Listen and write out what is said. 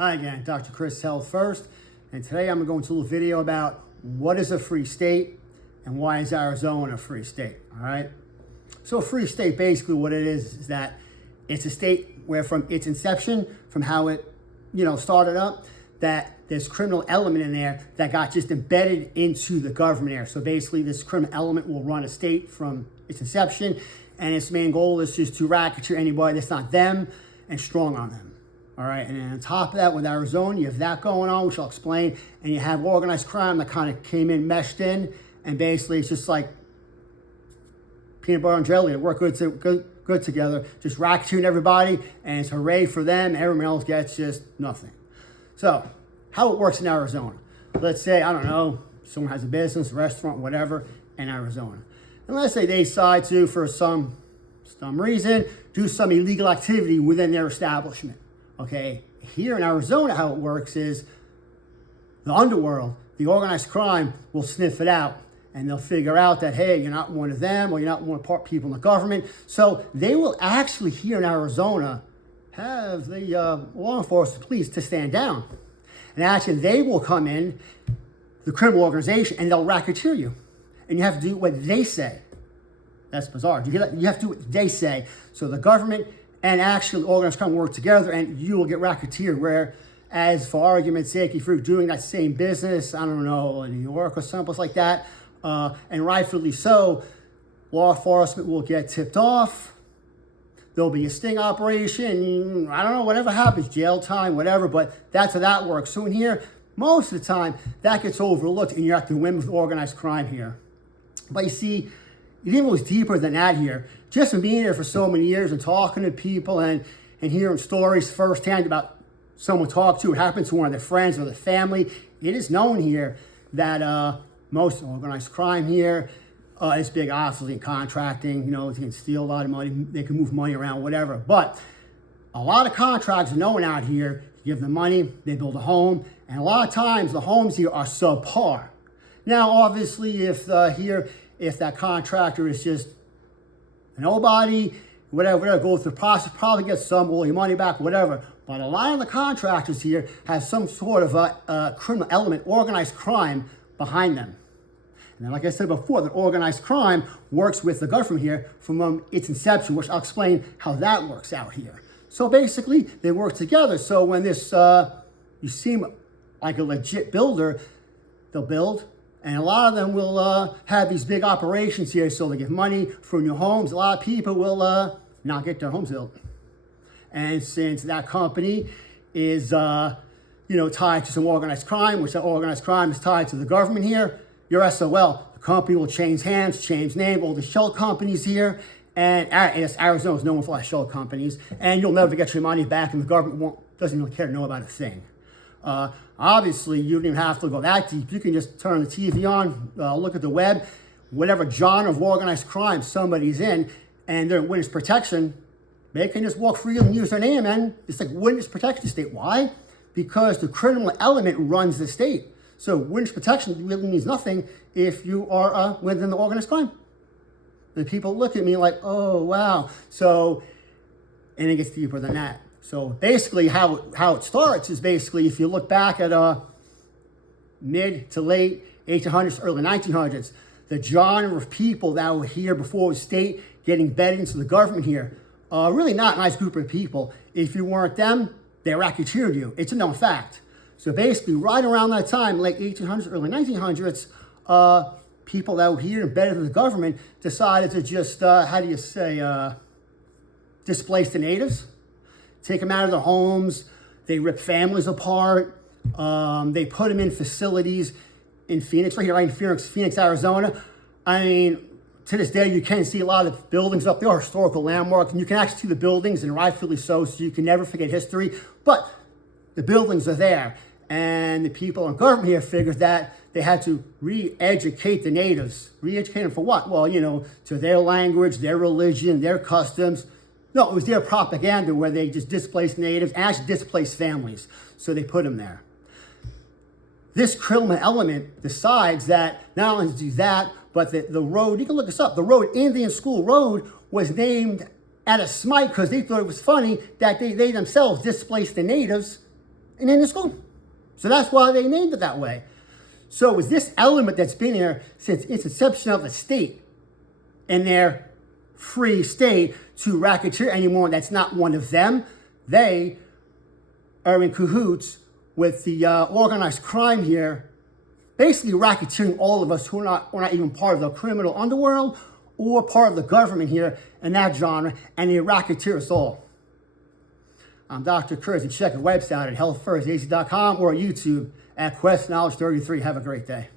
Hi again, Dr. Chris Health First, and today I'm going to go into a little video about what is a free state and why is Arizona a free state, all right? So a free state, basically what it is that it's a state where from its inception, from how it, started up, that there's criminal element in there that got just embedded into the government there. So basically this criminal element will run a state from its inception, and its main goal is just to racketeer anybody that's not them and strong on them. All right, and on top of that, with Arizona, you have that going on, which I'll explain, and you have organized crime that kind of came in, meshed in, and basically it's just like peanut butter and jelly that work good together, just racketeering everybody, and it's hooray for them, everyone else gets just nothing. So, how it works in Arizona. Let's say, I don't know, someone has a business, restaurant, whatever, in Arizona. And let's say they decide to, for some reason, do some illegal activity within their establishment. Okay, here in Arizona, how it works is the underworld, the organized crime will sniff it out, and they'll figure out that, hey, you're not one of them, or you're not one of the people in the government. So they will actually, here in Arizona, have the law enforcement police to stand down. And actually, they will come in, the criminal organization, and they'll racketeer you. And you have to do what they say. That's bizarre. You have to do what they say. So the government and actually organized crime work together, and you will get racketeered. Whereas, for argument's sake, if you're doing that same business, I don't know, in New York or someplace like that, and rightfully so, law enforcement will get tipped off. There'll be a sting operation. I don't know, whatever happens, jail time, whatever, but that's how that works. So in here, most of the time, that gets overlooked, and you have to win with organized crime here. But you see, it even goes deeper than that here. Just from being here for so many years and talking to people and hearing stories firsthand about someone talked to, what happened to one of their friends or their family, it is known here that most organized crime here is big, obviously, in contracting. They can steal a lot of money, they can move money around, whatever. But a lot of contractors are known out here. You give them money, they build a home, and a lot of times the homes here are subpar. Now, obviously, if that contractor is just a nobody, whatever, go through the process, probably get some, all your money back, whatever. But a lot of the contractors here have some sort of a criminal element, organized crime behind them. And then, like I said before, the organized crime works with the government here from its inception, which I'll explain how that works out here. So basically, they work together. So when you seem like a legit builder, they'll build. And a lot of them will have these big operations here, so they get money for new homes. A lot of people will not get their homes built. And since that company is, tied to some organized crime, which that organized crime is tied to the government here, you're SOL. The company will change hands, change name, all the shell companies here. And Arizona is known for a lot of shell companies. And you'll never get your money back, and the government doesn't even care to know about a thing. Obviously, you don't even have to go that deep. You can just turn the TV on, look at the web, whatever genre of organized crime somebody's in, and they're in witness protection, they can just walk freely and use their name, and it's like witness protection state. Why? Because the criminal element runs the state. So witness protection really means nothing if you are within the organized crime. The people look at me like, oh, wow. So, and it gets deeper than that. So basically how it starts is basically, if you look back at mid to late 1800s, early 1900s, the genre of people that were here before the state getting embedded into the government here, really not a nice group of people. If you weren't them, they racketeered you. It's a known fact. So basically, right around that time, late 1800s, early 1900s, people that were here embedded in the government decided to just, displace the natives. Take them out of their homes. They rip families apart. They put them in facilities in Phoenix, right here, right in Phoenix, Arizona. I mean, to this day, you can see a lot of buildings up there, historical landmarks, and you can actually see the buildings, and rightfully so you can never forget history. But the buildings are there, and the people in government here figured that they had to re-educate the natives. Re-educate them for what? Well, to their language, their religion, their customs. No, it was their propaganda where they just displaced natives and actually displaced families. So they put them there. This criminal element decides that not only to do that, but the road, you can look this up, the road, Indian School Road, was named at a smite because they thought it was funny that they themselves displaced the natives in any school. So that's why they named it that way. So it was this element that's been here since its inception of the state in their free state to racketeer anyone that's not one of them. They are in cahoots with the organized crime here, basically racketeering all of us who are not even part of the criminal underworld or part of the government here in that genre, and they racketeer us all. I'm Dr. Kurtz, and check the website at healthfirstac.com or YouTube at Quest Knowledge 33. Have a great day.